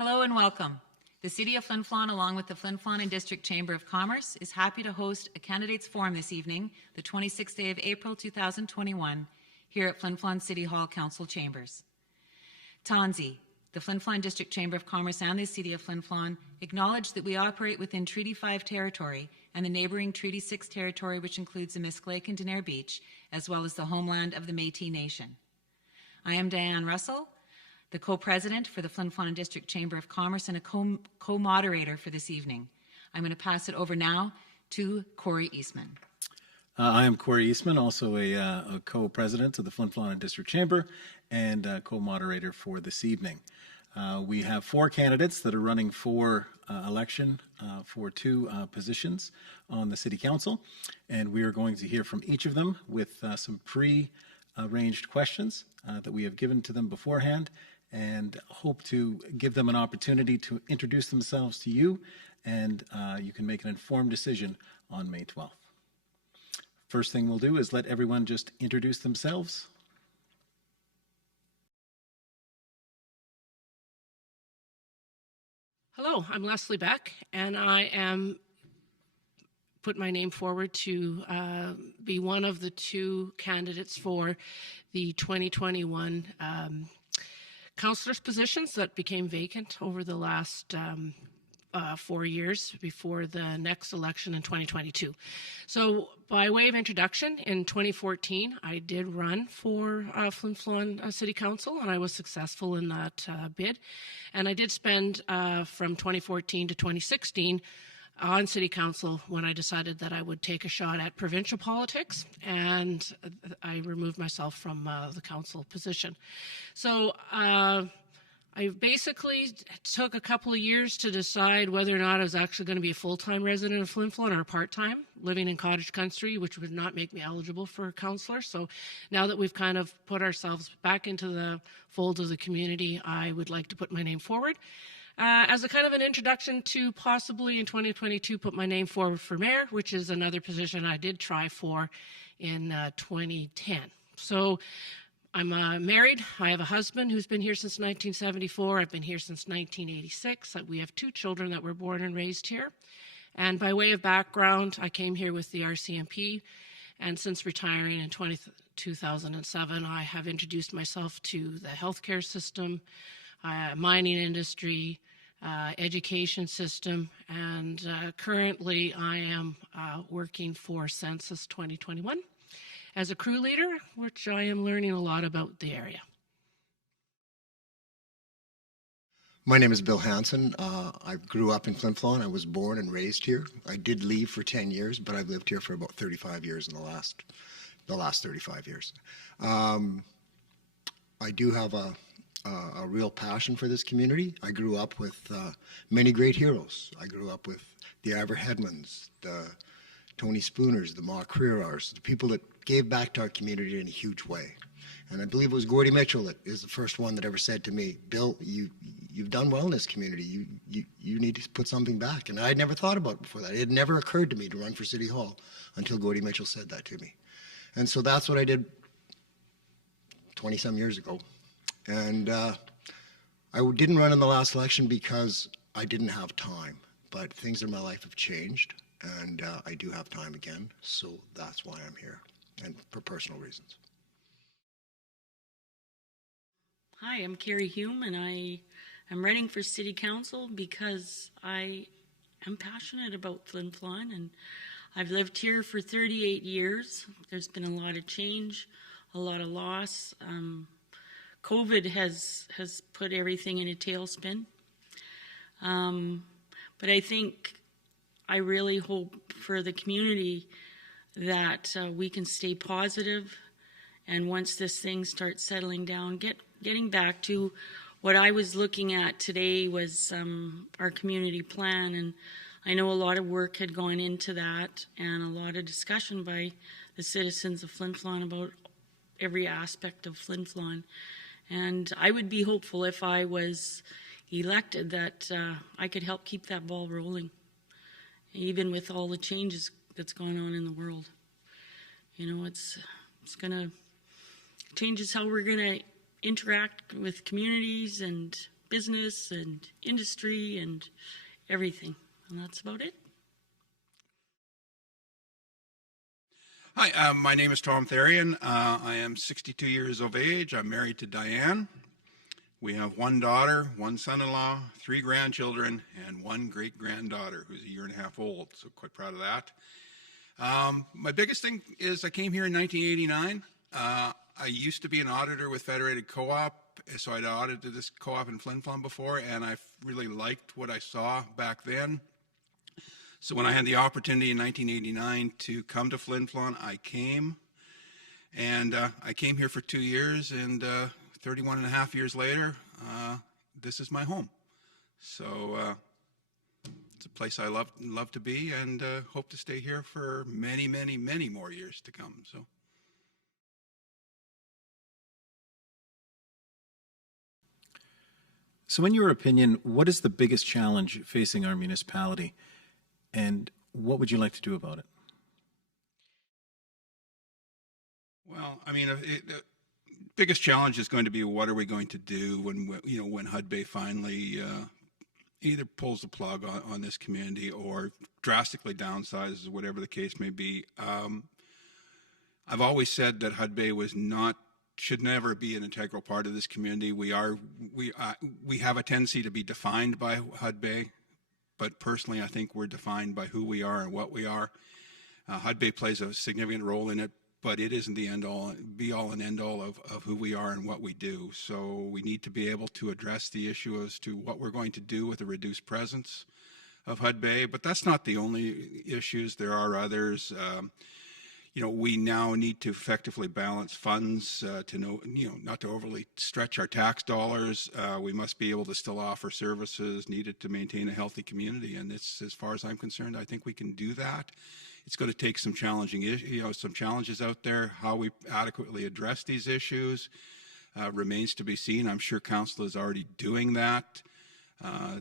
Hello and welcome. The City of Flin Flon, along with the Flin Flon and District Chamber of Commerce, is happy to host a candidates forum this evening, the 26th day of April 2021, here at Flin Flon City Hall Council Chambers. Tansi, the Flin Flon District Chamber of Commerce and the City of Flin Flon acknowledge that we operate within Treaty 5 territory and the neighbouring Treaty 6 territory, which includes the Lake and Daenerre Beach, as well as the homeland of the Métis Nation. I am Dianne Russel, the co-president for the Flin Flon District Chamber of Commerce and a co-moderator for this evening. I'm going to pass it over now to Kory Eastman. I am Kory Eastman, also a co-president of the Flin Flon District Chamber and co-moderator for this evening. We have 4 candidates that are running for election for 2 positions on the City Council, and we are going to hear from each of them with some pre-arranged questions that we have given to them beforehand, and hope to give them an opportunity to introduce themselves to you, and you can make an informed decision on May 12th. First thing we'll do is let everyone just introduce themselves. Hello, I'm Leslie Beck, and I am put my name forward to be one of the 2 candidates for the 2021 councillors' positions that became vacant over the last 4 years before the next election in 2022. So by way of introduction, in 2014, I did run for Flin Flon City Council, and I was successful in that bid. And I did spend from 2014 to 2016 on City Council when I decided that I would take a shot at provincial politics, and I removed myself from the council position. So I basically took a couple of years to decide whether or not I was actually going to be a full-time resident of Flin Flon or part-time, living in cottage country, which would not make me eligible for a councillor. So now that we've kind of put ourselves back into the fold of the community, I would like to put my name forward. As a kind of an introduction to possibly in 2022 put my name forward for mayor, which is another position I did try for in 2010. So I'm married. I have a husband who's been here since 1974. I've been here since 1986. We have 2 children that were born and raised here. And by way of background, I came here with the RCMP, and since retiring in 2007, I have introduced myself to the healthcare system, mining industry, education system, and currently I am working for Census 2021 as a crew leader, which I am learning a lot about the area. My name is Bill Hanson. I grew up in Flin Flon. I was born and raised here. I did leave for 10 years, but I've lived here for about 35 years in the last 35 years. I do have a real passion for this community. I grew up with many great heroes. I grew up with the Ivor Hedmans, the Tony Spooners, the Ma Creerars, the people that gave back to our community in a huge way. And I believe it was Gordy Mitchell that is the first one that ever said to me, Bill, you've done well in this community. You need to put something back. And I had never thought about it before that. It had never occurred to me to run for City Hall until Gordy Mitchell said that to me. And so that's what I did 20-some years ago. And I didn't run in the last election because I didn't have time, but things in my life have changed, and I do have time again, so that's why I'm here, and for personal reasons. Hi, I'm Carrie Hume, and I am running for City Council because I am passionate about Flin Flon, and I've lived here for 38 years. There's been a lot of change, a lot of loss. COVID has put everything in a tailspin. But I think I really hope for the community that we can stay positive, and once this thing starts settling down, getting back to what I was looking at today was our community plan, and I know a lot of work had gone into that and a lot of discussion by the citizens of Flin Flon about every aspect of Flin Flon. And I would be hopeful if I was elected that I could help keep that ball rolling, even with all the changes that's going on in the world. You know, it's going to changes how we're going to interact with communities and business and industry and everything. And that's about it. Hi, my name is Tom Therien. I am 62 years of age. I'm married to Dianne. We have one daughter, one son-in-law, 3 grandchildren, and 1 great-granddaughter who's a year and a half old, so quite proud of that. My biggest thing is I came here in 1989. I used to be an auditor with Federated Co-op, so I'd audited this co-op in Flin Flon before, and I really liked what I saw back then. So when I had the opportunity in 1989 to come to Flin Flon, I came. And I came here for 2 years, and 31 and a half years later, this is my home. So it's a place I love to be, and hope to stay here for many, many, many more years to come. So in your opinion, what is the biggest challenge facing our municipality, and what would you like to do about it? Well, I mean, the biggest challenge is going to be what are we going to do when Hud Bay finally either pulls the plug on this community or drastically downsizes, whatever the case may be. I've always said that Hud Bay should never be an integral part of this community. We have a tendency to be defined by Hud Bay, but personally, I think we're defined by who we are and what we are. Hud Bay plays a significant role in it, but it isn't the be all and end all of who we are and what we do. So we need to be able to address the issue as to what we're going to do with the reduced presence of Hud Bay. But that's not the only issues. There are others. We now need to effectively balance funds not to overly stretch our tax dollars. We must be able to still offer services needed to maintain a healthy community. And it's, as far as I'm concerned, I think we can do that. It's going to take some some challenges out there. How we adequately address these issues remains to be seen. I'm sure council is already doing that.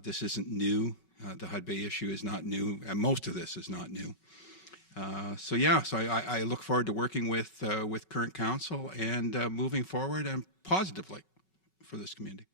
This isn't new. The Hud Bay issue is not new, and most of this is not new. So I look forward to working with current council and moving forward and positively for this community.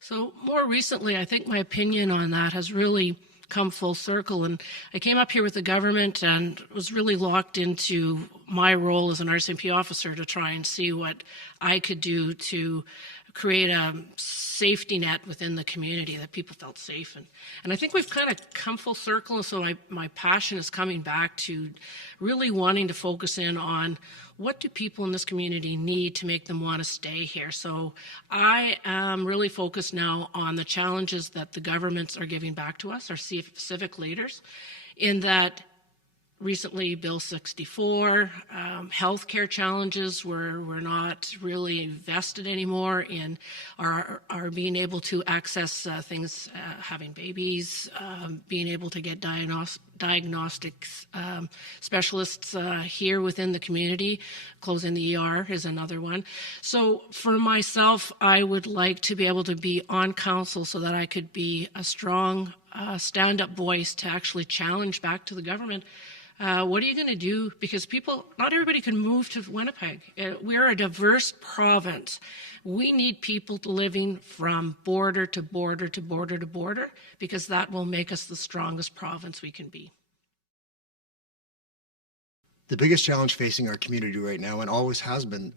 So more recently, I think my opinion on that has really come full circle. And I came up here with the government and was really locked into my role as an RCMP officer to try and see what I could do to create a safety net within the community that people felt safe. And I think we've kind of come full circle. So my passion is coming back to really wanting to focus in on what do people in this community need to make them want to stay here. So I am really focused now on the challenges that the governments are giving back to us, our civic leaders, in that recently Bill 64, healthcare challenges where we're not really invested anymore in our being able to access things, having babies, being able to get diagnostics specialists here within the community. Closing the ER is another one. So for myself, I would like to be able to be on council so that I could be a strong stand-up voice to actually challenge back to the government. What are you going to do? Because not everybody can move to Winnipeg. We're a diverse province. We need people living from border to border to border to border, because that will make us the strongest province we can be. The biggest challenge facing our community right now, and always has been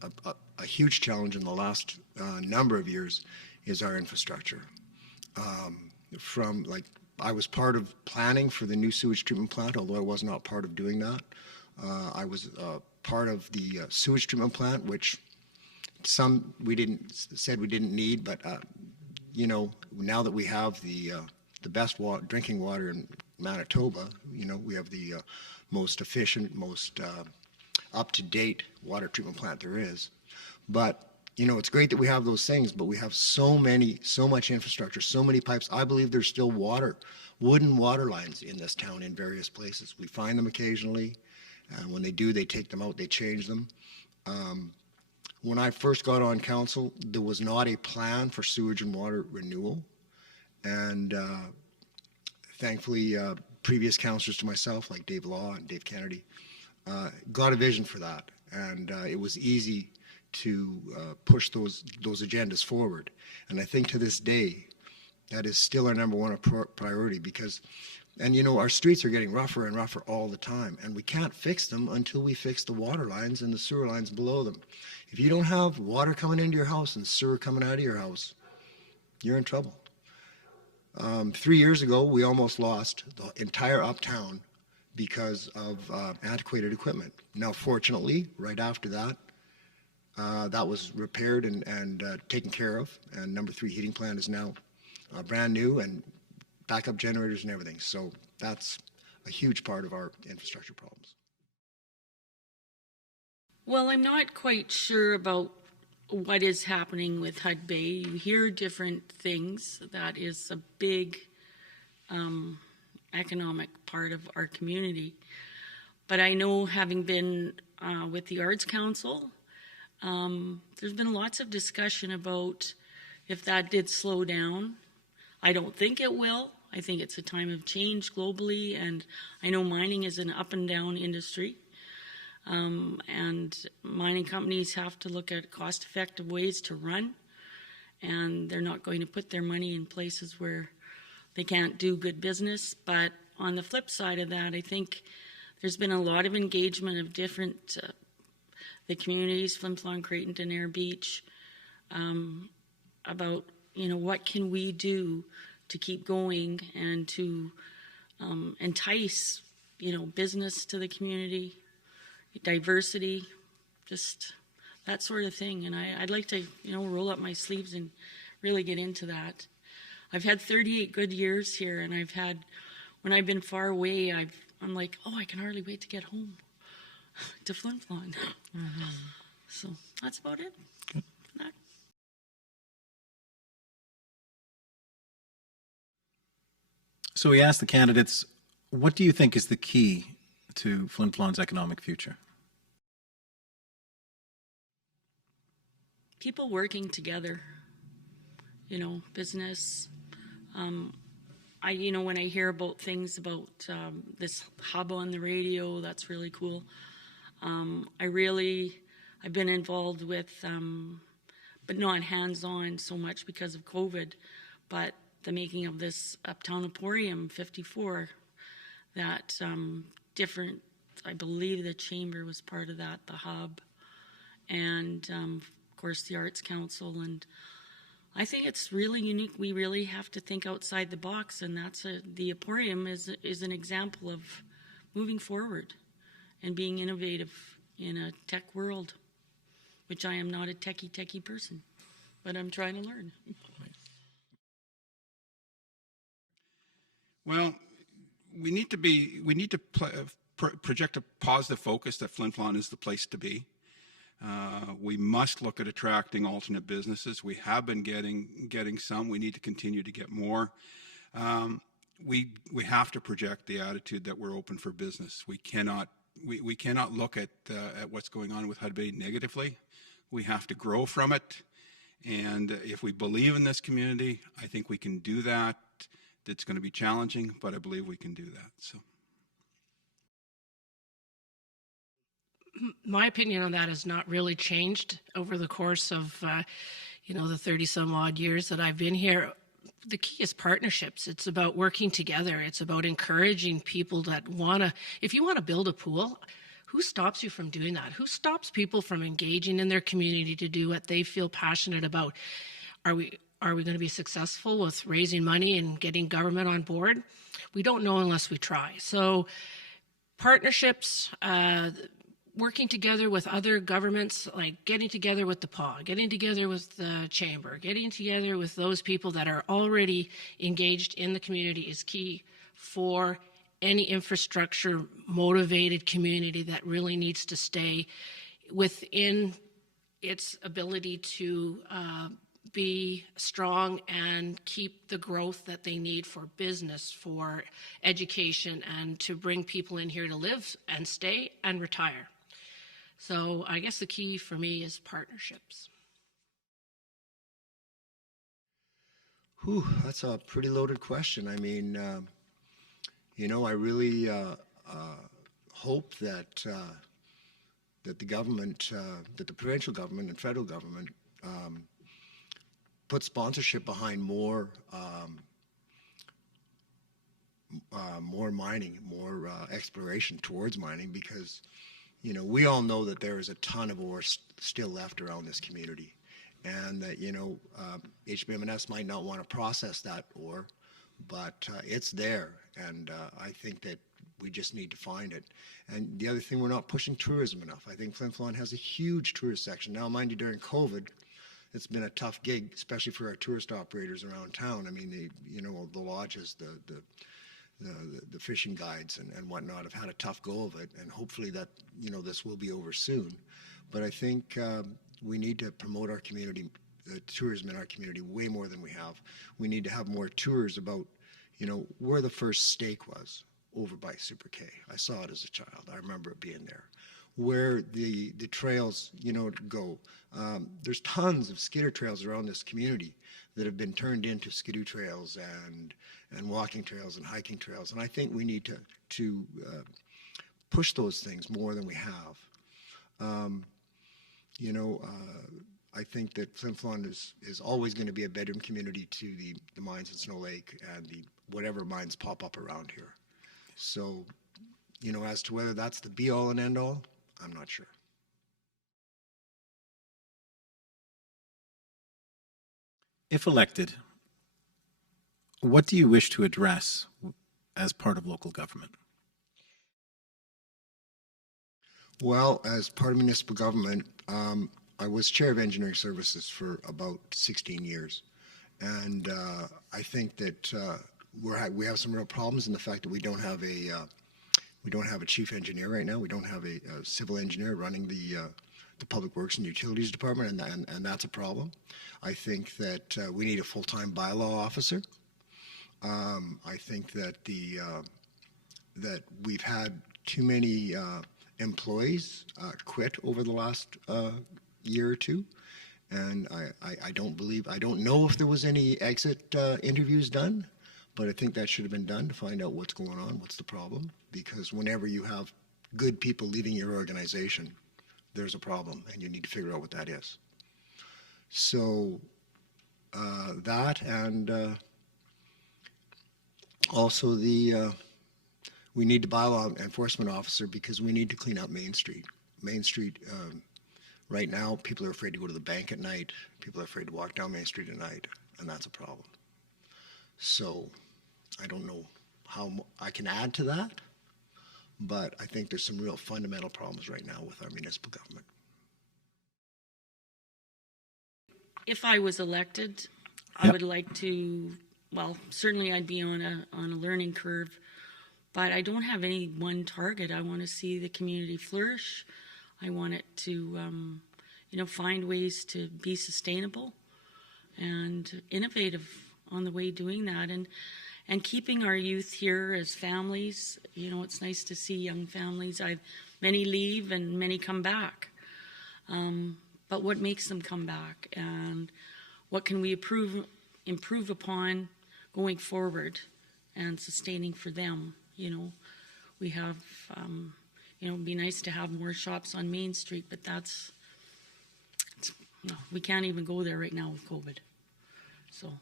a huge challenge in the last number of years, is our infrastructure. I was part of planning for the new sewage treatment plant, although I was not part of doing that. I was part of the sewage treatment plant, which we didn't need, but now that we have the best drinking water in Manitoba, we have the most efficient, most up-to-date water treatment plant there is. But it's great that we have those things, but we have so much infrastructure, so many pipes. I believe there's still wooden water lines in this town in various places. We find them occasionally, and when they do, they take them out, they change them. When I first got on council, there was not a plan for sewage and water renewal, and thankfully, previous councillors to myself, like Dave Law and Dave Kennedy, got a vision for that, and it was easy push those agendas forward. And I think to this day, that is still our number one priority because, and you know, our streets are getting rougher and rougher all the time, and we can't fix them until we fix the water lines and the sewer lines below them. If you don't have water coming into your house and sewer coming out of your house, you're in trouble. 3 years ago, we almost lost the entire uptown because of antiquated equipment. Now, fortunately, right after that, that was repaired and taken care of, and number 3 heating plant is now brand new and backup generators and everything. So that's a huge part of our infrastructure problems. Well, I'm not quite sure about what is happening with Hud Bay. You hear different things. That is a big economic part of our community. But I know, having been with the Arts Council, there's been lots of discussion about if that did slow down. I don't think it will. I think it's a time of change globally, and I know mining is an up and down industry. And mining companies have to look at cost-effective ways to run, and they're not going to put their money in places where they can't do good business. But on the flip side of that, I think there's been a lot of engagement of different the communities, Flin Flon, Creighton, and Air Beach, about, you know, what can we do to keep going and to entice, you know, business to the community, diversity, just that sort of thing. And I'd like to, you know, roll up my sleeves and really get into that. I've had 38 good years here, and I've had, when I've been far away, I'm like, oh, I can hardly wait to get home to Flin Flon. Mm-hmm. So that's about it. Good. So we asked the candidates, what do you think is the key to Flin Flon's economic future? People working together, you know, business. You know, when I hear about things about this hub on the radio, that's really cool. I've been involved with, but not hands-on so much because of COVID, but the making of this Uptown Emporium 54, that different, I believe the chamber was part of that, the hub, and of course the Arts Council. And I think it's really unique. We really have to think outside the box, and that's the Emporium is an example of moving forward and being innovative in a tech world, which I am not a techie person, but I'm trying to learn. Well, we need to project a positive focus that Flin Flon is the place to be. We must look at attracting alternate businesses. We have been getting some. We need to continue to get more. We have to project the attitude that we're open for business. We cannot look at what's going on with Hud Bay negatively. We have to grow from it. And if we believe in this community, I think we can do that. It's going to be challenging, but I believe we can do that. So, my opinion on that has not really changed over the course of, the 30-some odd years that I've been here. The key is partnerships. It's about working together. It's about encouraging people that if you want to build a pool, who stops you from doing that? Who stops people from engaging in their community to do what they feel passionate about? Are we going to be successful with raising money and getting government on board? We don't know unless we try. So partnerships, working together with other governments, like getting together with the PAW, getting together with the Chamber, getting together with those people that are already engaged in the community is key for any infrastructure motivated community that really needs to stay within its ability to be strong and keep the growth that they need for business, for education, and to bring people in here to live and stay and retire. So I guess the key for me is partnerships. That's a pretty loaded question. I mean, I really hope that that the government, that the provincial government and federal government put sponsorship behind more mining, more exploration towards mining, because we all know that there is a ton of ore still left around this community, and that HBM&S might not want to process that ore, but it's there, and I think that we just need to find it. And the other thing, we're not pushing tourism enough. I think Flin Flon has a huge tourist section. Now, mind you, during COVID, it's been a tough gig, especially for our tourist operators around town. I mean, the lodges, the fishing guides and whatnot have had a tough go of it, and hopefully that, this will be over soon. But I think we need to promote our community, tourism in our community, way more than we have. We need to have more tours about, where the first steak was over by Super K. I saw it as a child. I remember it being there. Where the trails, go. There's tons of skidder trails around this community that have been turned into skidoo trails and walking trails and hiking trails. And I think we need to push those things more than we have. I think that Flin Flon is always going to be a bedroom community to the mines in Snow Lake and whatever mines pop up around here. So, as to whether that's the be-all and end-all, I'm not sure. If elected, what do you wish to address as part of local government? Well, as part of municipal government, I was chair of engineering services for about 16 years. And I think that we have some real problems in the fact that we don't have a chief engineer right now. We don't have a civil engineer running the Public Works and Utilities Department, and that's a problem. I think that we need a full-time bylaw officer. I think that that we've had too many employees quit over the last year or two, and I don't know if there was any exit interviews done, but I think that should have been done to find out what's going on, what's the problem, because whenever you have good people leaving your organization, there's a problem, and you need to figure out what that is. So that, and also we need the bylaw enforcement officer, because we need to clean up Main Street. Main Street, right now, people are afraid to go to the bank at night. People are afraid to walk down Main Street at night, and that's a problem. So I don't know how I can add to that, but I think there's some real fundamental problems right now with our municipal government. If I was elected, I would like to, well, certainly I'd be on a learning curve, but I don't have any one target. I want to see the community flourish. I want it to, find ways to be sustainable and innovative on the way doing that, and keeping our youth here as families. It's nice to see young families. Many leave and many come back. But what makes them come back, and what can we improve upon going forward and sustaining for them? We have, it'd be nice to have more shops on Main Street, but we can't even go there right now with COVID. So,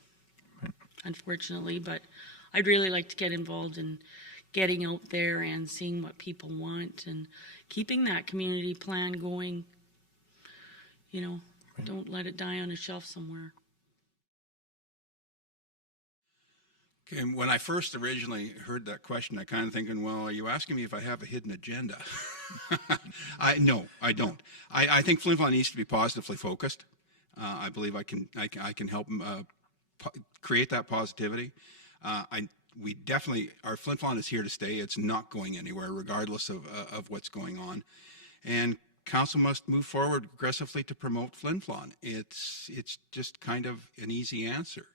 unfortunately, but I'd really like to get involved in getting out there and seeing what people want and keeping that community plan going. Don't let it die on a shelf somewhere. Okay, when I first originally heard that question, I kind of thinking, well, are you asking me if I have a hidden agenda? No, I don't. I think Flin Flon needs to be positively focused. I believe I can help create that positivity. We definitely, our Flin Flon is here to stay. It's not going anywhere, regardless of what's going on. And council must move forward aggressively to promote Flin Flon. It's just kind of an easy answer.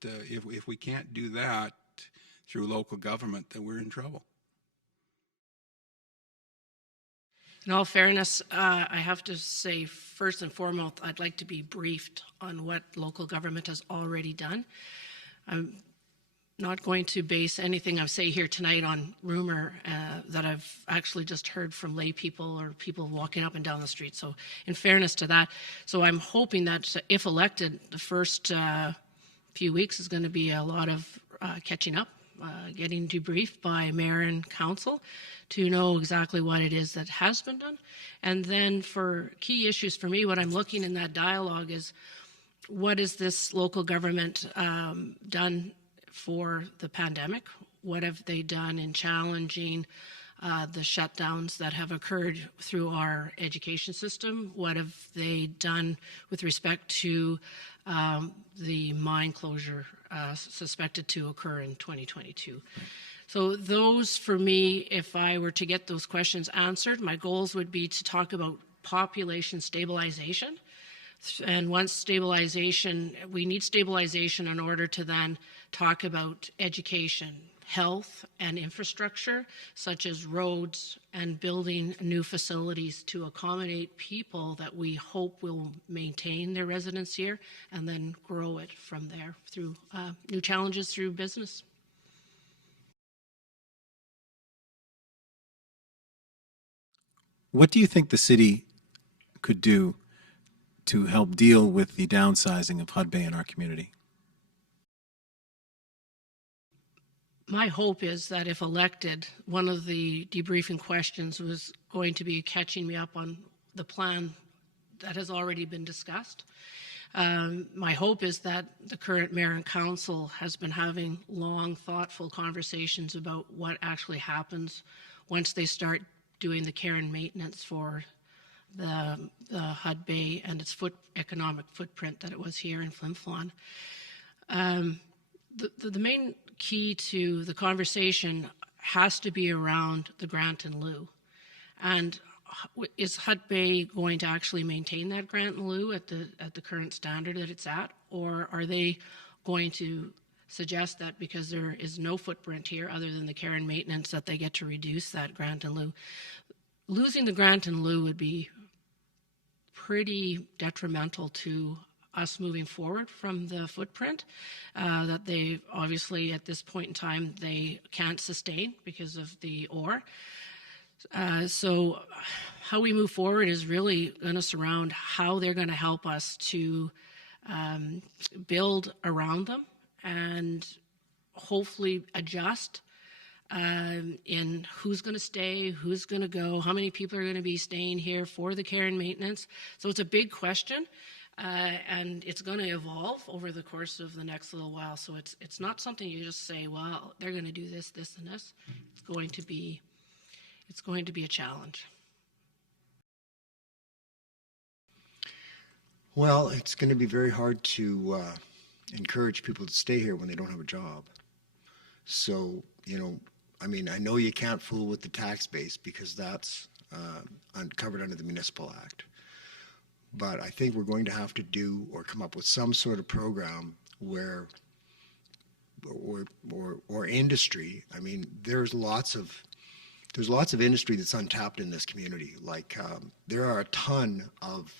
If we can't do that through local government, then we're in trouble. In all fairness, I have to say, first and foremost, I'd like to be briefed on what local government has already done. not going to base anything I say here tonight on rumor that I've actually just heard from lay people or people walking up and down the street. So in fairness to that, so I'm hoping that if elected, the first few weeks is going to be a lot of catching up, getting debriefed by mayor and council to know exactly what it is that has been done. And then for key issues for me, what I'm looking in that dialogue is, what has this local government done for the pandemic? What have they done in challenging the shutdowns that have occurred through our education system? What have they done with respect to the mine closure suspected to occur in 2022? So those, for me, if I were to get those questions answered, my goals would be to talk about population stabilization. And once stabilization, we need stabilization in order to then talk about education, health, and infrastructure, such as roads and building new facilities to accommodate people that we hope will maintain their residence here and then grow it from there through new challenges through business. What do you think the city could do to help deal with the downsizing of Hud Bay in our community? My hope is that if elected, one of the debriefing questions was going to be catching me up on the plan that has already been discussed. My hope is that the current mayor and council has been having long, thoughtful conversations about what actually happens once they start doing the care and maintenance for the Hud Bay and its economic footprint that it was here in Flin Flon. The main key to the conversation has to be around the grant in lieu. And is Hud Bay going to actually maintain that grant in lieu at the current standard that it's at? Or are they going to suggest that because there is no footprint here other than the care and maintenance that they get to reduce that grant in lieu? Losing the grant in lieu would be pretty detrimental to us moving forward from the footprint that they obviously at this point in time they can't sustain because of the ore. So how we move forward is really going to surround how they're going to help us to build around them and hopefully adjust in who's going to stay, who's going to go, how many people are going to be staying here for the care and maintenance. So it's a big question, and it's going to evolve over the course of the next little while. So it's not something you just say, well, they're going to do this, this, and this. It's going to be a challenge. Well, it's going to be very hard to encourage people to stay here when they don't have a job. So, I mean, I know you can't fool with the tax base because that's covered under the Municipal Act. But I think we're going to have to do or come up with some sort of program where, or industry. I mean, there's lots of industry that's untapped in this community. Like there are a ton of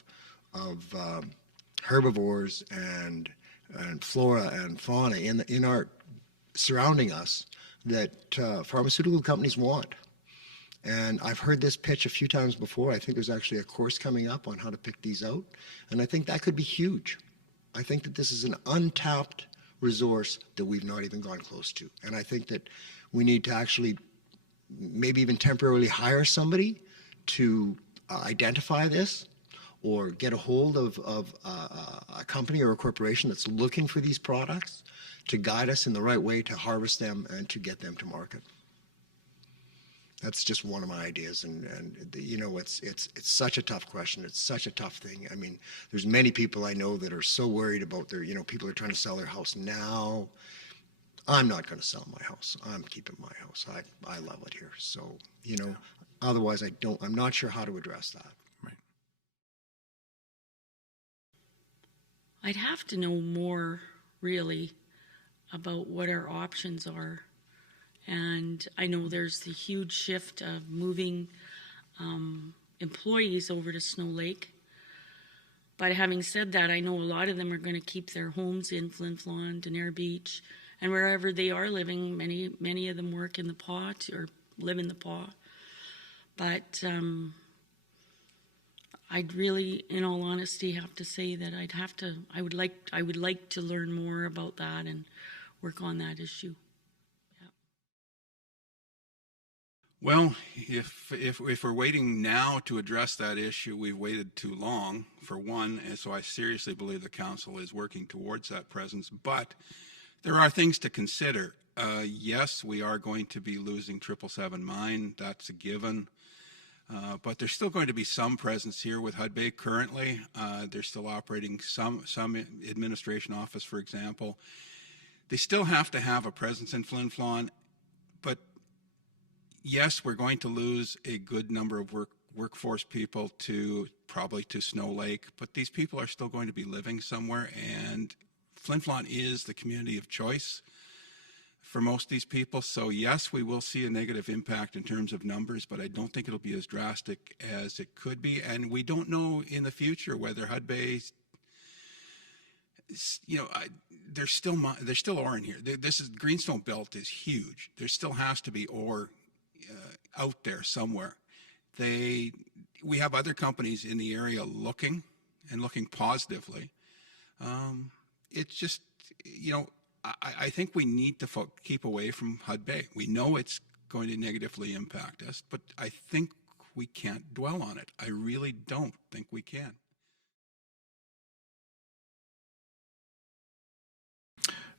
herbivores and flora and fauna in our surrounding us that pharmaceutical companies want. And I've heard this pitch a few times before. I think there's actually a course coming up on how to pick these out. And I think that could be huge. I think that this is an untapped resource that we've not even gone close to. And I think that we need to actually maybe even temporarily hire somebody to identify this or get a hold of a company or a corporation that's looking for these products to guide us in the right way to harvest them and to get them to market. That's just one of my ideas, and it's such a tough question. It's such a tough thing. I mean, there's many people I know that are so worried about their, people are trying to sell their house now. I'm not going to sell my house. I'm keeping my house. I love it here. So, otherwise I'm not sure how to address that. Right. I'd have to know more, really, about what our options are. And I know there's the huge shift of moving employees over to Snow Lake. But having said that, I know a lot of them are going to keep their homes in Flin Flon, Daenerre Beach, and wherever they are living, many of them work in the paw or live in the paw. But I'd really, in all honesty, have to say that I would like to learn more about that and work on that issue. Yeah. Well, if we're waiting now to address that issue, we've waited too long, for one, and so I seriously believe the council is working towards that presence. But there are things to consider. Yes, we are going to be losing 777 mine. That's a given. But there's still going to be some presence here with Hudbay currently. They're still operating some administration office, for example. They still have to have a presence in Flin Flon, but yes, we're going to lose a good number of workforce people probably to Snow Lake, but these people are still going to be living somewhere, and Flin Flon is the community of choice for most of these people. So yes, we will see a negative impact in terms of numbers, but I don't think it'll be as drastic as it could be. And we don't know in the future whether Hudbay, there's still ore in here. Greenstone Belt is huge. There still has to be ore out there somewhere. We have other companies in the area looking positively. It's just, I think we need to keep away from Hudbay. We know it's going to negatively impact us, but I think we can't dwell on it. I really don't think we can.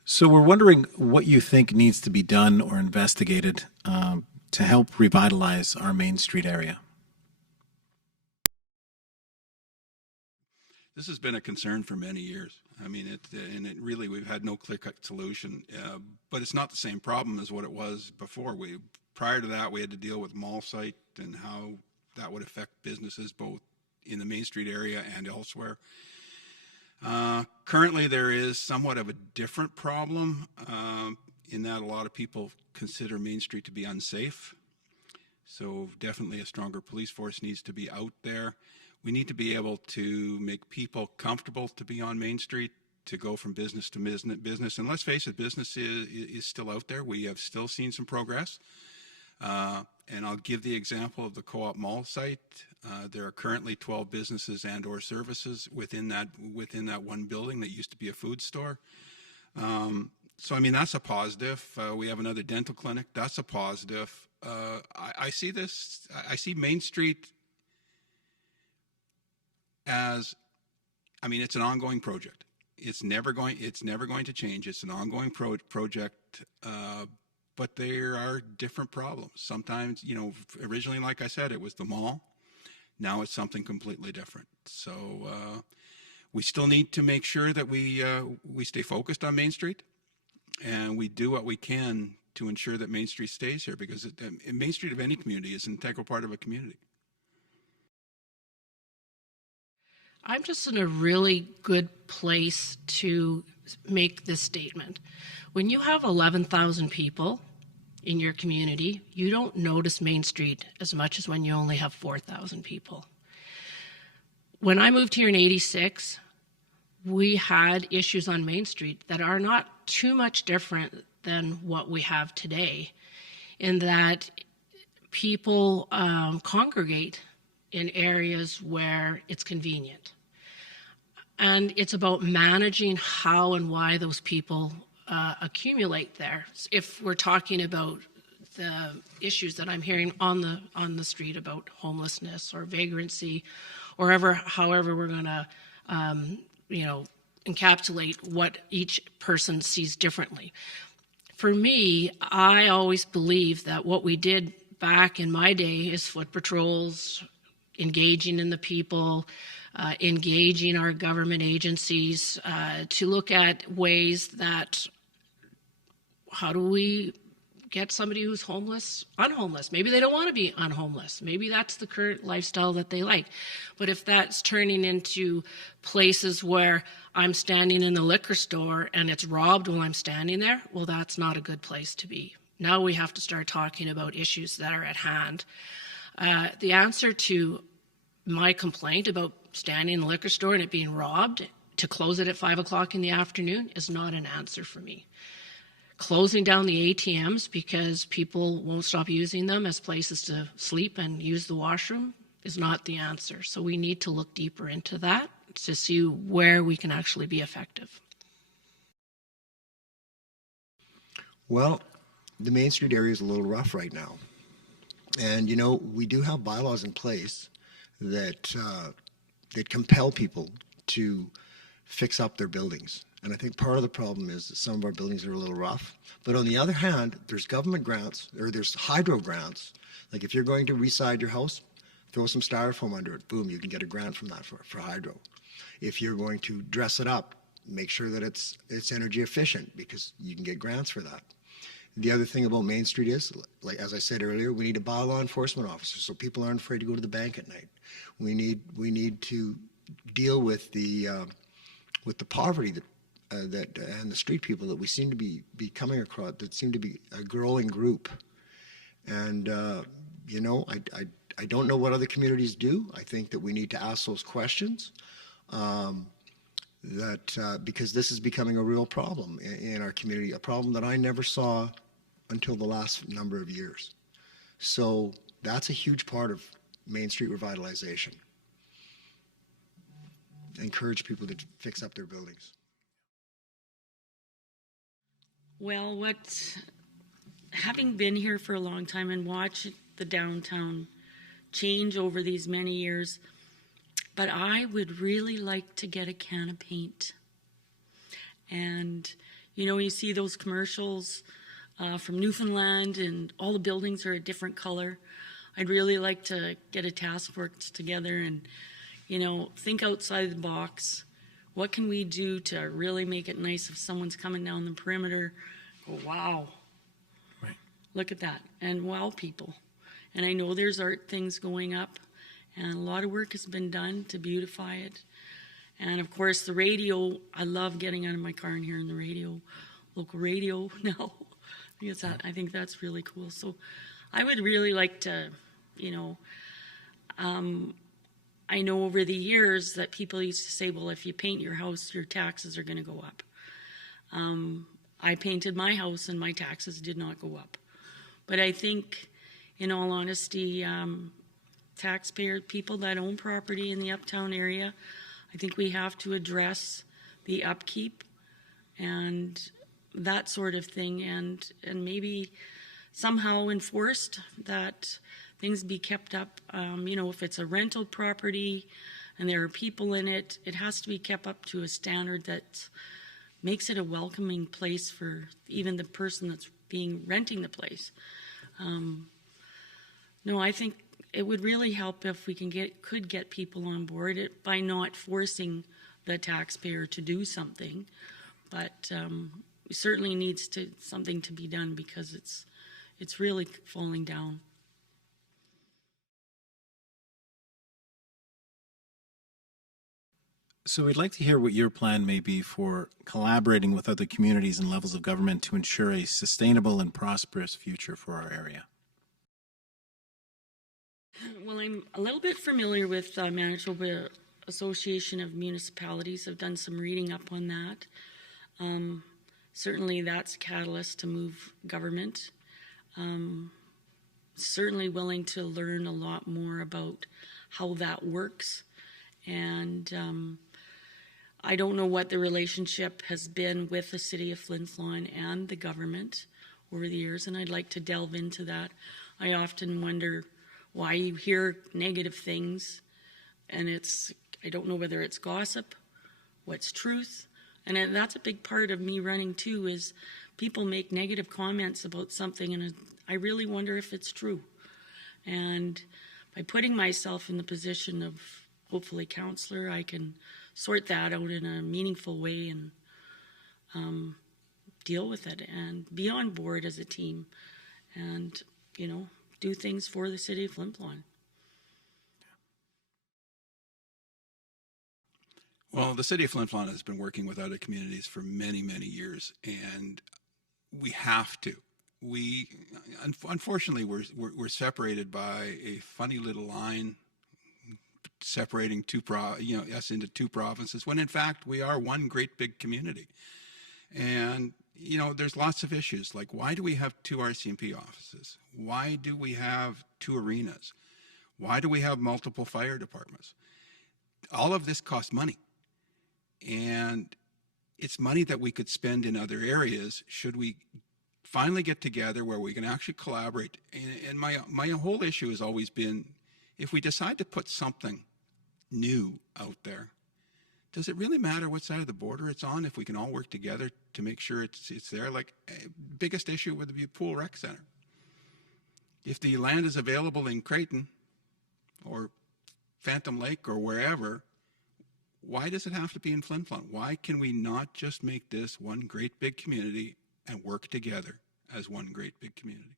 So we're wondering what you think needs to be done or investigated to help revitalize our Main Street area. This has been a concern for many years. I mean, we've had no clear-cut solution, but it's not the same problem as what it was before. Prior to that, we had to deal with mall site and how that would affect businesses both in the Main Street area and elsewhere. Currently, there is somewhat of a different problem in that a lot of people consider Main Street to be unsafe. So definitely a stronger police force needs to be out there. We need to be able to make people comfortable to be on Main Street, to go from business to business. And let's face it, business is still out there. We have still seen some progress. And I'll give the example of the Co-op Mall site. There are currently 12 businesses and or services within that one building that used to be a food store. So, I mean, that's a positive. We have another dental clinic. That's a positive. I see Main Street as, it's an ongoing project. It's never going to change. It's an ongoing project, but there are different problems. Sometimes, originally, like I said, it was the mall. Now it's something completely different. So we still need to make sure that we stay focused on Main Street, and we do what we can to ensure that Main Street stays here, because Main Street of any community is an integral part of a community. I'm just in a really good place to make this statement. When you have 11,000 people in your community, you don't notice Main Street as much as when you only have 4,000 people. When I moved here in '86, we had issues on Main Street that are not too much different than what we have today, in that people congregate in areas where it's convenient. And it's about managing how and why those people accumulate there. If we're talking about the issues that I'm hearing on the street about homelessness or vagrancy, or however we're going to, encapsulate what each person sees differently. For me, I always believe that what we did back in my day is foot patrols, engaging in the people, engaging our government agencies to look at ways that, how do we get somebody who's homeless unhomeless? Maybe they don't want to be unhomeless. Maybe that's the current lifestyle that they like. But if that's turning into places where I'm standing in the liquor store and it's robbed while I'm standing there, well, that's not a good place to be. Now we have to start talking about issues that are at hand. The answer to my complaint about standing in the liquor store and it being robbed, to close it at 5 o'clock in the afternoon, is not an answer for me. closing down the ATMs because people won't stop using them as places to sleep and use the washroom is not the answer. So we need to look deeper into that to see where we can actually be effective. Well, the Main Street area is a little rough right now. And, we do have bylaws in place that compel people to fix up their buildings. And I think part of the problem is that some of our buildings are a little rough. But on the other hand, there's government grants, or there's hydro grants. Like if you're going to reside your house, throw some styrofoam under it. Boom, you can get a grant from that for hydro. If you're going to dress it up, make sure that it's energy efficient, because you can get grants for that. The other thing about Main Street is, like as I said earlier, we need a bylaw enforcement officer so people aren't afraid to go to the bank at night. We need to deal with the poverty that and the street people that we seem to be coming across, that seem to be a growing group. And I don't know what other communities do. I think that we need to ask those questions. Because this is becoming a real problem in our community, a problem that I never saw until the last number of years. So that's a huge part of Main Street revitalization. Encourage people to fix up their buildings. Well, having been here for a long time and watched the downtown change over these many years, but I would really like to get a can of paint. And, you see those commercials from Newfoundland and all the buildings are a different color. I'd really like to get a task force together and, think outside the box. What can we do to really make it nice if someone's coming down the perimeter? Go, wow. Right. Look at that. And wow people. And I know there's art things going up. And a lot of work has been done to beautify it. And of course, the radio, I love getting out of my car and hearing the radio, local radio now. I think that's really cool. So I would really like to, I know over the years that people used to say, well, if you paint your house, your taxes are going to go up. I painted my house and my taxes did not go up. But I think, in all honesty, taxpayer people that own property in the uptown area, I think we have to address the upkeep and that sort of thing, and maybe somehow enforced that things be kept up. If it's a rental property and there are people in it, it has to be kept up to a standard that makes it a welcoming place for even the person that's renting the place. I think it would really help if we could get people on board by not forcing the taxpayer to do something, but certainly needs something to be done because it's really falling down. So we'd like to hear what your plan may be for collaborating with other communities and levels of government to ensure a sustainable and prosperous future for our area. Well, I'm a little bit familiar with Manitoba Association of Municipalities. I've done some reading up on that. Certainly that's a catalyst to move government. Certainly willing to learn a lot more about how that works. And I don't know what the relationship has been with the city of Flin Flon and the government over the years, and I'd like to delve into that. I often wonder why you hear negative things, and I don't know whether it's gossip, what's truth, and that's a big part of me running too, is people make negative comments about something, and I really wonder if it's true. And by putting myself in the position of hopefully counselor, I can sort that out in a meaningful way and deal with it and be on board as a team and, do things for the city of Flin Flon. Well, the city of Flin Flon has been working with other communities for many, many years, and we have to. Unfortunately, we're separated by a funny little line separating us into two provinces, when in fact we are one great big community. And there's lots of issues. Like, why do we have 2 RCMP offices? Why do we have 2 arenas? Why do we have multiple fire departments? All of this costs money. And it's money that we could spend in other areas should we finally get together where we can actually collaborate. And my whole issue has always been, if we decide to put something new out there, does it really matter what side of the border it's on if we can all work together to make sure it's there? Like, biggest issue would be Pool Rec Center. If the land is available in Creighton or Phantom Lake or wherever, why does it have to be in Flin Flon? Why can we not just make this one great big community and work together as one great big community?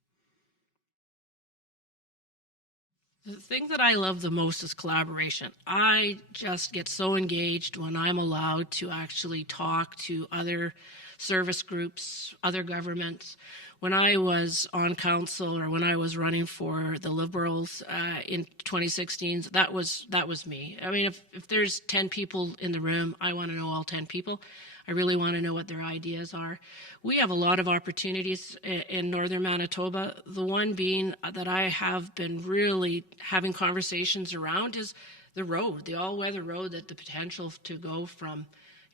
The thing that I love the most is collaboration. I just get so engaged when I'm allowed to actually talk to other service groups, other governments. When I was on council, or when I was running for the Liberals in 2016, that was me. I mean, if there's 10 people in the room, I want to know all 10 people. I really want to know what their ideas are. We have a lot of opportunities in northern Manitoba. The one being that I have been really having conversations around is the road, the all-weather road, that the potential to go from,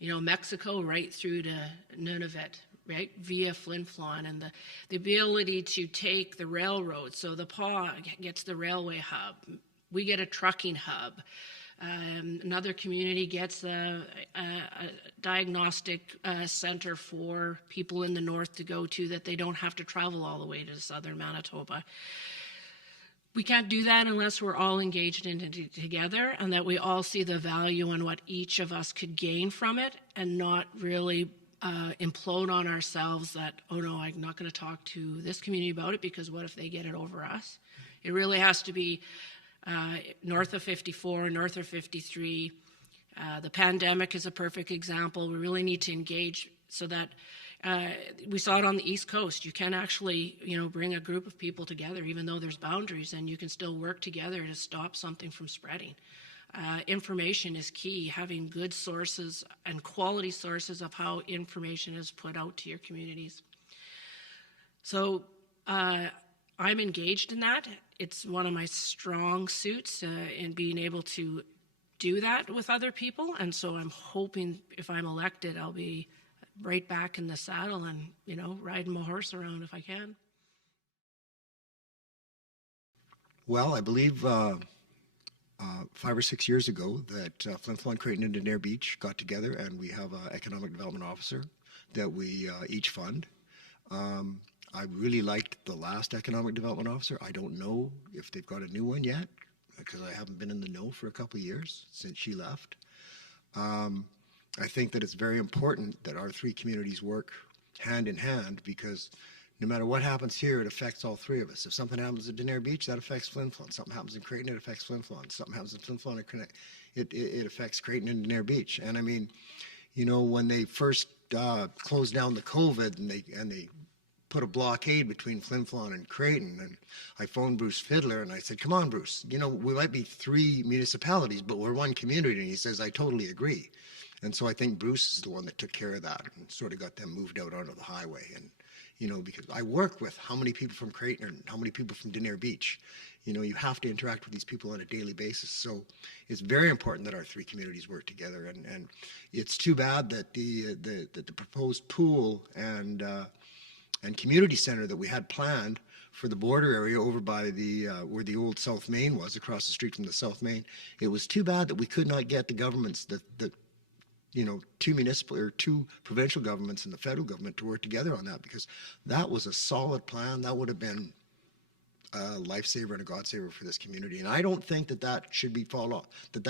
Mexico right through to Nunavut, right, via Flin Flon, and the ability to take the railroad. So the PAW gets the railway hub. We get a trucking hub. Another community gets a diagnostic center for people in the north to go to, that they don't have to travel all the way to southern Manitoba. We can't do that unless we're all engaged in it together, and that we all see the value in what each of us could gain from it, and not really implode on ourselves that, oh no, I'm not going to talk to this community about it because what if they get it over us? It really has to be north of 54, north of 53. The pandemic is a perfect example. We really need to engage so that we saw it on the East Coast. You can actually, bring a group of people together, even though there's boundaries, and you can still work together to stop something from spreading. Information is key, having good sources and quality sources of how information is put out to your communities. So I'm engaged in that. It's one of my strong suits in being able to do that with other people. And so I'm hoping if I'm elected, I'll be right back in the saddle and, riding my horse around if I can. Well, I believe 5 or 6 years ago that Flin Flon, Creighton, and Dianne Beach got together, and we have an economic development officer that we each fund. I really liked the last economic development officer. I don't know if they've got a new one yet, because I haven't been in the know for a couple of years since she left. I think that it's very important that our 3 communities work hand in hand, because no matter what happens here, it affects all 3 of us. If something happens at Dianne Beach, that affects Flin Flon. Something happens in Creighton, it affects Flin Flon. Something happens in Flin Flon, it affects Creighton and Dianne Beach. And I mean, when they first closed down the COVID and they put a blockade between Flin Flon and Creighton, and I phoned Bruce Fiddler and I said, come on, Bruce, we might be 3 municipalities, but we're one community. And he says, I totally agree. And so I think Bruce is the one that took care of that and sort of got them moved out onto the highway. And because I work with how many people from Creighton and how many people from Dianne Beach. You have to interact with these people on a daily basis. So it's very important that our 3 communities work together. And it's too bad that the proposed pool and community center that we had planned for the border area over by the where the old South Main was, across the street from the South Main, it was too bad that we could not get the governments, the 2 municipal or 2 provincial governments and the federal government to work together on that, because that was a solid plan. That would have been a lifesaver and a godsaver for this community. And I don't think that should fall off the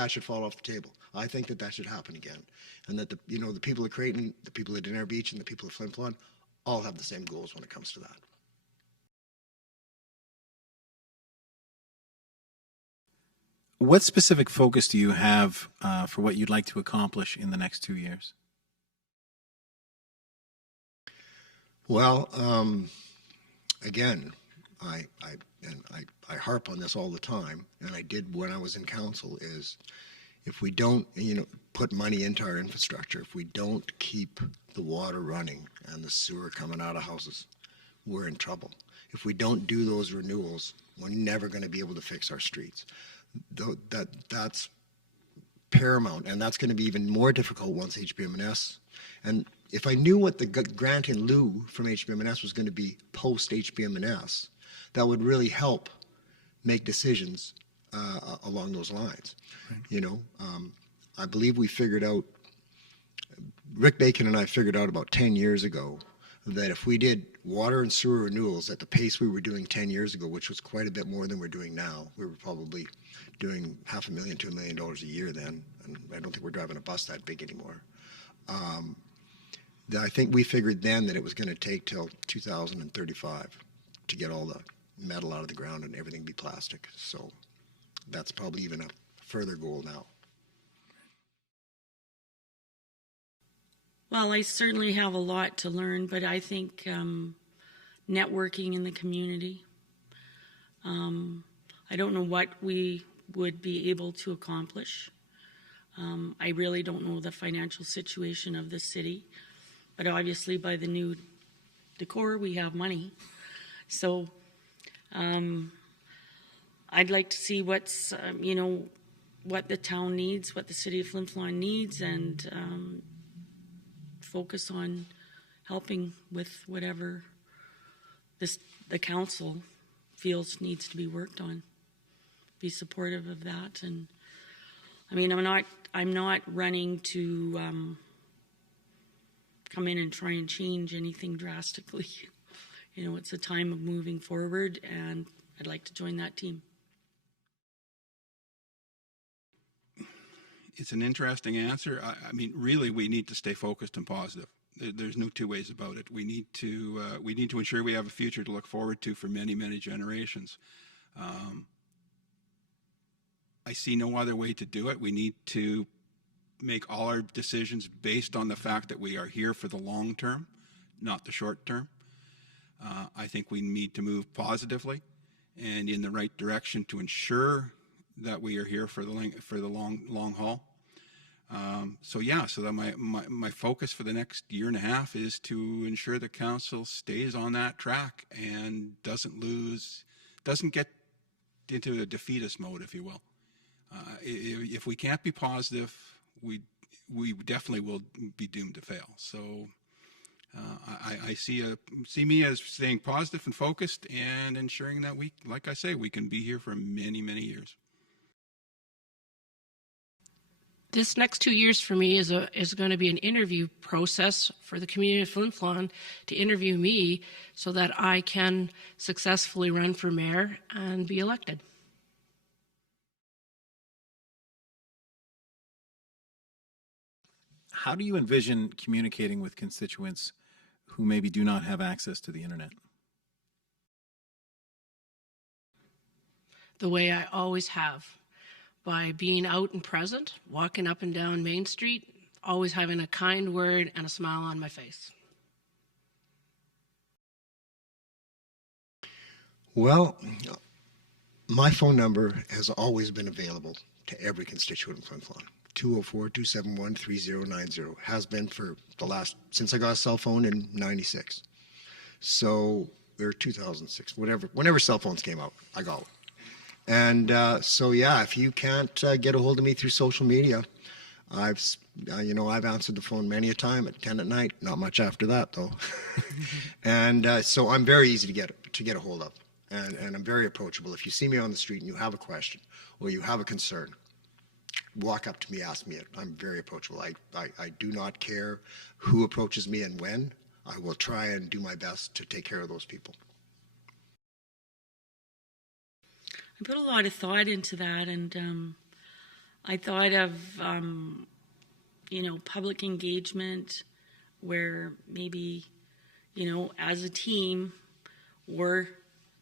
table. I think that should happen again, and that the people of Creighton, the people of Dianne Beach, and the people of Flin Flon all have the same goals when it comes to that. What specific focus do you have for what you'd like to accomplish in the next 2 years? Well, again, I harp on this all the time, and I did when I was in council, is if we don't, put money into our infrastructure, if we don't keep the water running and the sewer coming out of houses, we're in trouble. If we don't do those renewals, we're never going to be able to fix our streets. That's paramount, and that's going to be even more difficult once HBMNS. And if I knew what the grant in lieu from HBMNS was going to be post HBMNS, that would really help make decisions along those lines. Right. I believe we figured out, Rick Bacon and I figured out about 10 years ago that if we did water and sewer renewals at the pace we were doing 10 years ago, which was quite a bit more than we're doing now, we were probably doing $500,000 to $1 million a year then, and I don't think we're driving a bus that big anymore. I think we figured then that it was going to take till 2035 to get all the metal out of the ground and everything be plastic. So that's probably even a further goal now. Well, I certainly have a lot to learn, but I think networking in the community. I don't know what we would be able to accomplish. I really don't know the financial situation of the city, but obviously by the new decor we have money. So I'd like to see what's, what the town needs, what the city of Flin Flon needs, and focus on helping with whatever the council feels needs to be worked on. Be supportive of that. And I mean, I'm not running to come in and try and change anything drastically. It's a time of moving forward, and I'd like to join that team. It's an interesting answer. I mean, really, we need to stay focused and positive. There's no two ways about it. We need to ensure we have a future to look forward to for many, many generations. I see no other way to do it. We need to make all our decisions based on the fact that we are here for the long term, not the short term. I think we need to move positively and in the right direction to ensure that we are here for the long haul. So that my focus for the next year and a half is to ensure the council stays on that track and doesn't get into a defeatist mode, if you will. If we can't be positive, we definitely will be doomed to fail. So I see me as staying positive and focused and ensuring that we, like I say, we can be here for many, many years. This next 2 years for me is going to be an interview process for the community of Flin Flon to interview me so that I can successfully run for mayor and be elected. How do you envision communicating with constituents who maybe do not have access to the internet? The way I always have, by being out and present, walking up and down Main Street, always having a kind word and a smile on my face. Well, my phone number has always been available to every constituent in Flin Flon. 204-271-3090 has been since I got a cell phone in '96. So, or 2006, whenever cell phones came out, I got one. And if you can't get a hold of me through social media, I've answered the phone many a time at 10 at night. Not much after that though. And so I'm very easy to get a hold of, and I'm very approachable. If you see me on the street and you have a question or you have a concern, walk up to me, ask me it. I'm very approachable. I do not care who approaches me and when. I will try and do my best to take care of those people. I put a lot of thought into that, and I thought of, public engagement where maybe, as a team or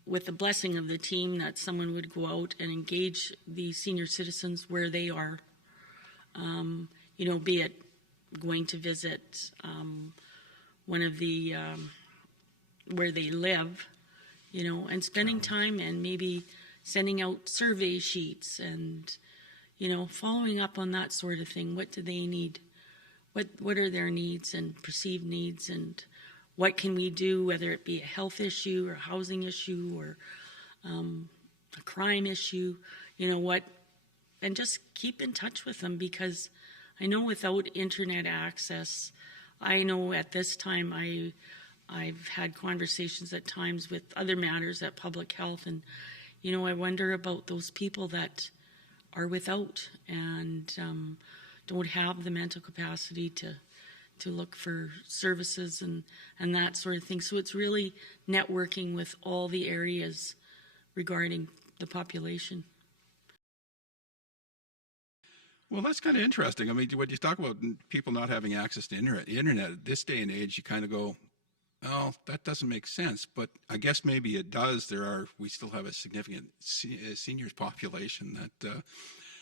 with the blessing of the team, that someone would go out and engage the senior citizens where they are, be it going to visit one of the, where they live, and spending time and maybe sending out survey sheets and, following up on that sort of thing. What do they need? What are their needs and perceived needs, and what can we do, whether it be a health issue or a housing issue or a crime issue, and just keep in touch with them, because I know without internet access, I know at this time I've had conversations at times with other matters at public health, and I wonder about those people that are without and don't have the mental capacity to look for services and that sort of thing. So it's really networking with all the areas regarding the population. Well, that's kind of interesting. I mean, when you talk about people not having access to internet at this day and age, you kind of go, oh, that doesn't make sense. But I guess maybe it does. We still have a significant seniors population that,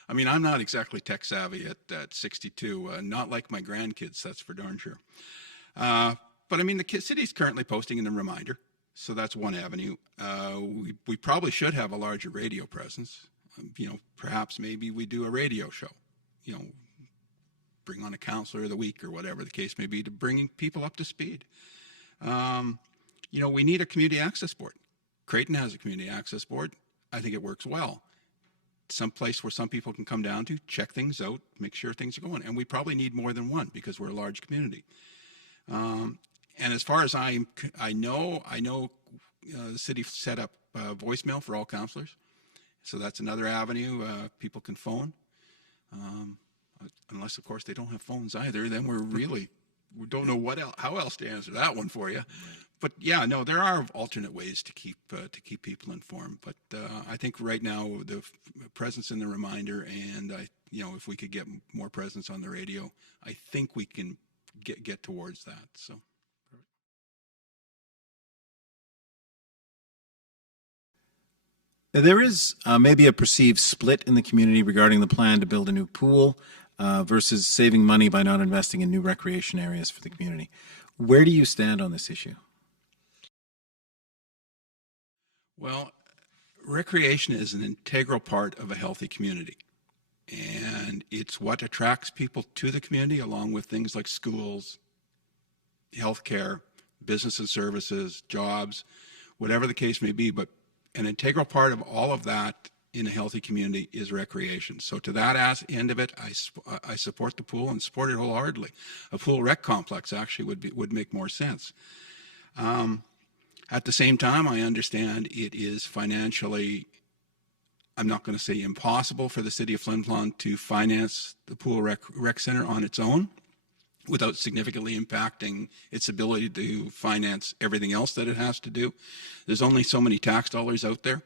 I'm not exactly tech savvy at 62, not like my grandkids, that's for darn sure. But the city's currently posting in the reminder, so that's one avenue. We probably should have a larger radio presence. Perhaps maybe we do a radio show, bring on a counselor of the week or whatever the case may be to bring people up to speed. We need a community access board. Creighton has a community access board. I think it works well. Some place where some people can come down to, check things out, make sure things are going. And we probably need more than one because we're a large community. And as far as I know the city set up voicemail for all counselors. So that's another avenue. People can phone. Unless, of course, they don't have phones either. Then we don't know how else to answer that one for you. Right. But yeah, no, there are alternate ways to keep people informed. But I think right now the presence in the reminder, and if we could get more presence on the radio, I think we can get towards that. So. There is maybe a perceived split in the community regarding the plan to build a new pool versus saving money by not investing in new recreation areas for the community. Where do you stand on this issue? Well, recreation is an integral part of a healthy community, and it's what attracts people to the community, along with things like schools, healthcare, business and services, jobs, whatever the case may be. But an integral part of all of that in a healthy community is recreation. So to that end of it, I support the pool and support it wholeheartedly. A pool rec complex actually would make more sense. At the same time, I understand it is financially, I'm not going to say impossible for the city of Flin Flon to finance the pool rec center on its own without significantly impacting its ability to finance everything else that it has to do. There's only so many tax dollars out there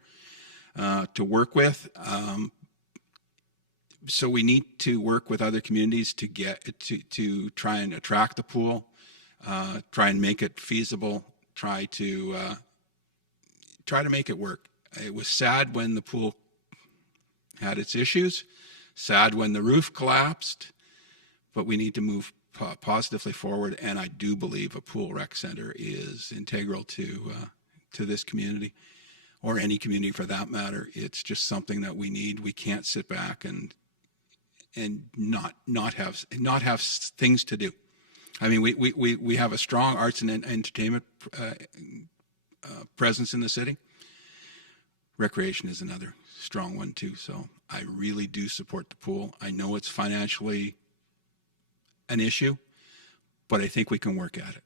to work with. So we need to work with other communities to try and attract the pool, try and make it feasible, try to make it work. It was sad when the pool had its issues, sad when the roof collapsed, but we need to move positively forward. And I do believe a pool rec center is integral to this community, or any community for that matter. It's just something that we need. We can't sit back and not have things to do. I mean, we have a strong arts and entertainment presence in the city. Recreation is another strong one too. So I really do support the pool. I know it's financially an issue, but I think we can work at it.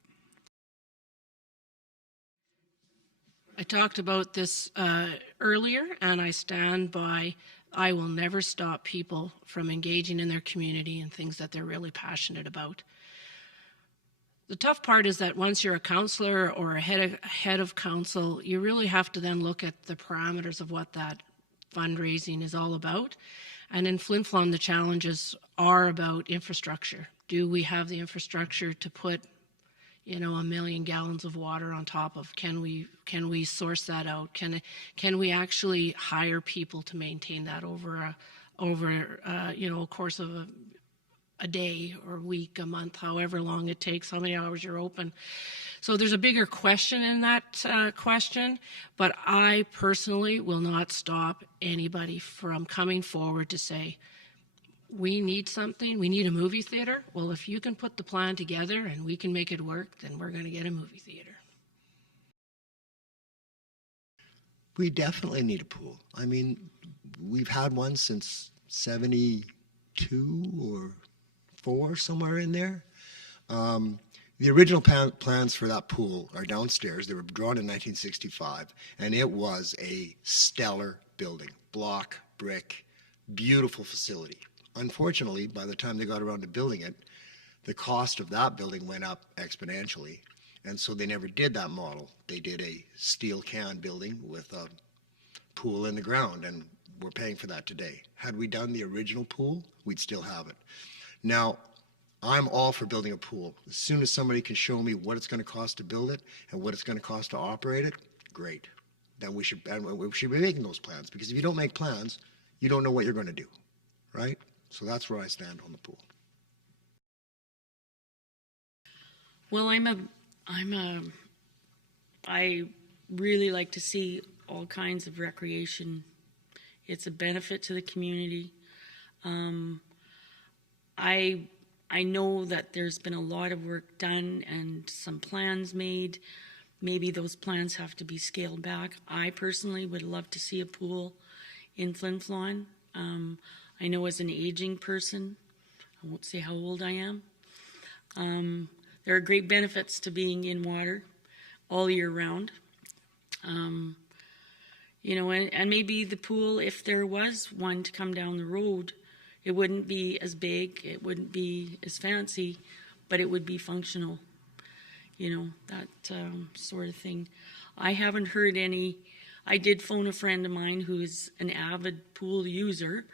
I talked about this earlier, and I stand by. I will never stop people from engaging in their community and things that they're really passionate about. The tough part is that once you're a councillor or a head of council, you really have to then look at the parameters of what that fundraising is all about. And in Flin Flon, the challenges are about infrastructure. Do we have the infrastructure to put, 1 million gallons of water on top of? Can we source that out? Can we actually hire people to maintain that over a course of a day or a week, a month, however long it takes, how many hours you're open? So there's a bigger question in that question, but I personally will not stop anybody from coming forward to say, we need something, we need a movie theater. Well, if you can put the plan together and we can make it work, then we're going to get a movie theater. We definitely need a pool. I mean, we've had one since 72 or 4, somewhere in there. The original plans for that pool are downstairs. They were drawn in 1965, and it was a stellar building. Block, brick, beautiful facility. Unfortunately, by the time they got around to building it, the cost of that building went up exponentially, and so they never did that model. They did a steel can building with a pool in the ground, and we're paying for that today. Had we done the original pool, we'd still have it. Now, I'm all for building a pool. As soon as somebody can show me what it's going to cost to build it and what it's going to cost to operate it, great. Then we should be making those plans, because if you don't make plans, you don't know what you're going to do, right? So that's where I stand on the pool. Well, I really like to see all kinds of recreation. It's a benefit to the community. I know that there's been a lot of work done and some plans made. Maybe those plans have to be scaled back. I personally would love to see a pool in Flin Flon. I know as an aging person, I won't say how old I am, there are great benefits to being in water all year round. You know, and maybe the pool, if there was one to come down the road, it wouldn't be as big, it wouldn't be as fancy, but it would be functional. You know, that sort of thing. I haven't heard any. I did phone a friend of mine who is an avid pool user,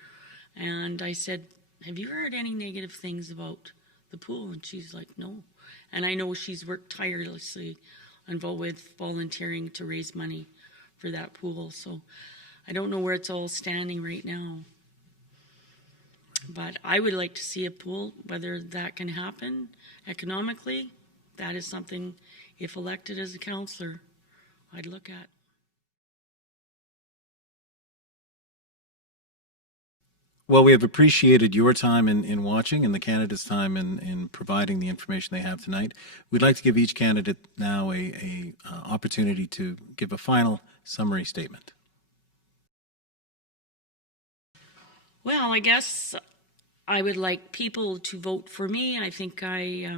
and I said, have you heard any negative things about the pool? And she's like, no. And I know she's worked tirelessly with volunteering to raise money for that pool. So I don't know where it's all standing right now. But I would like to see a pool. Whether that can happen economically, that is something, if elected as a councillor, I'd look at. Well, we have appreciated your time in watching and the candidates' time in providing the information they have tonight. We'd like to give each candidate now a opportunity to give a final summary statement. Well, I guess I would like people to vote for me. I think I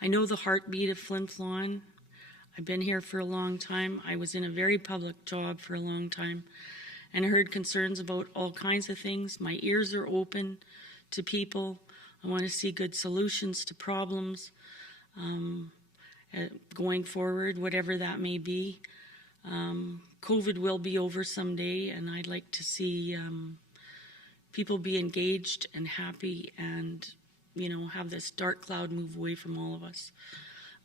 know the heartbeat of Flin Flon. I've been here for a long time. I was in a very public job for a long time and heard concerns about all kinds of things. My ears are open to people. I want to see good solutions to problems going forward, whatever that may be. COVID will be over someday, and I'd like to see people be engaged and happy and, you know, have this dark cloud move away from all of us.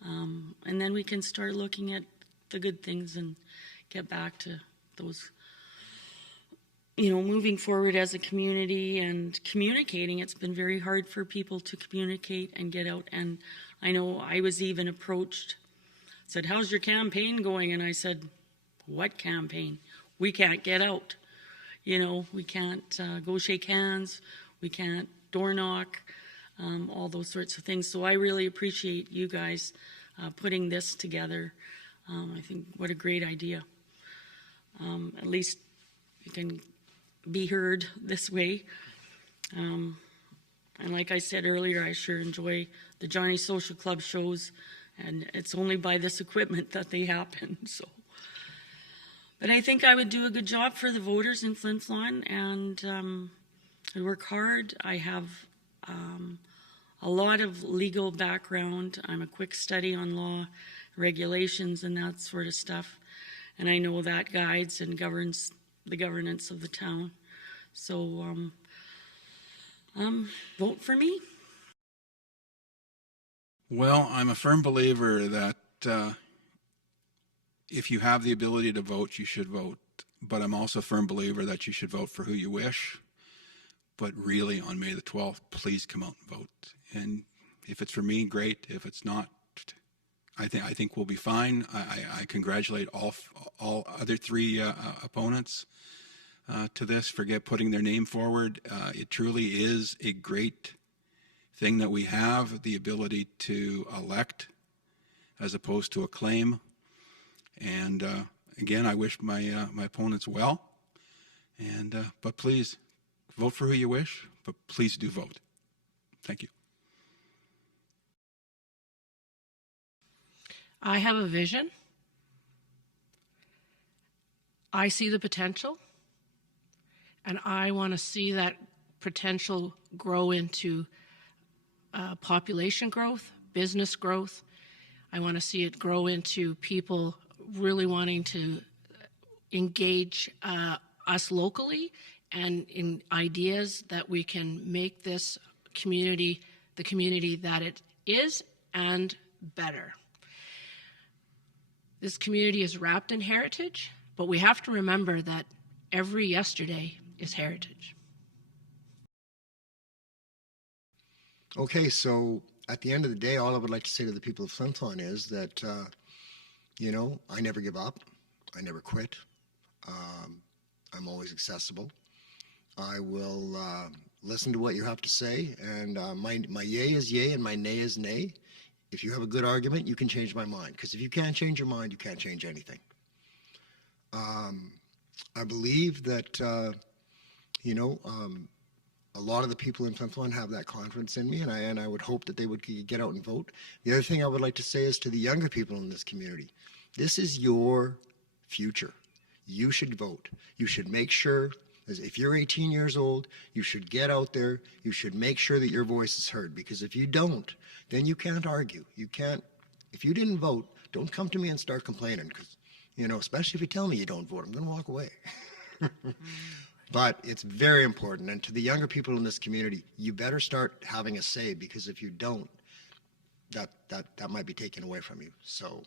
And then we can start looking at the good things and get back to those, you know, moving forward as a community and communicating. It's been very hard for people to communicate and get out. And I know I was even approached, said, how's your campaign going? And I said, what campaign? We can't get out. You know, we can't go shake hands. We can't door knock, all those sorts of things. So I really appreciate you guys putting this together. I think what a great idea. At least you can be heard this way. And like I said earlier, I sure enjoy the Johnny Social Club shows, and it's only by this equipment that they happen. So, but I think I would do a good job for the voters in Flin Flon, and I work hard. I have a lot of legal background. I'm a quick study on law, regulations, and that sort of stuff. And I know that guides and governs the governance of the town. So vote for me. Well, I'm a firm believer that if you have the ability to vote, you should vote. But I'm also a firm believer that you should vote for who you wish. But really, on May the 12th, please come out and vote. And if it's for me, great. If it's not, I think we'll be fine. I congratulate all other three opponents. to this, forget putting their name forward. It truly is a great thing that we have, the ability to elect as opposed to acclaim. And again, I wish my my opponents well. And but please vote for who you wish, but please do vote. Thank you. I have a vision. I see the potential, and I want to see that potential grow into population growth, business growth. I want to see it grow into people really wanting to engage us locally and in ideas that we can make this community the community that it is and better. This community is wrapped in heritage, but we have to remember that every yesterday is heritage. Okay, so at the end of the day, all I would like to say to the people of Flin Flon is that, you know, I never give up. I never quit. I'm always accessible. I will listen to what you have to say, and my yay is yay and my nay is nay. If you have a good argument, you can change my mind, because if you can't change your mind, you can't change anything. I believe that, you know, a lot of the people in Flin Flon have that confidence in me, and I would hope that they would get out and vote. The other thing I would like to say is to the younger people in this community, this is your future. You should vote. You should make sure, as if you're 18 years old, you should get out there. You should make sure that your voice is heard, because if you don't, then you can't argue. You can't, if you didn't vote, don't come to me and start complaining, because, you know, especially if you tell me you don't vote, I'm going to walk away. But it's very important. And to the younger people in this community, you better start having a say, because if you don't, that might be taken away from you. So,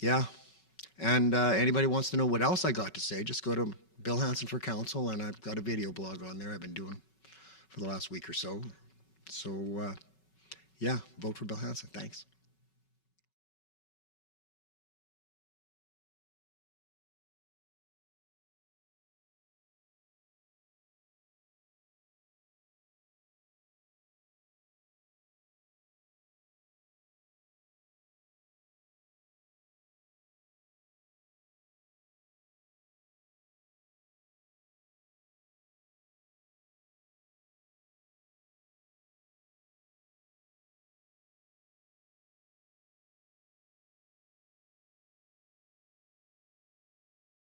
yeah. And anybody wants to know what else I got to say, just go to Bill Hanson for Council, and I've got a video blog on there I've been doing for the last week or so. So, yeah, vote for Bill Hanson. Thanks.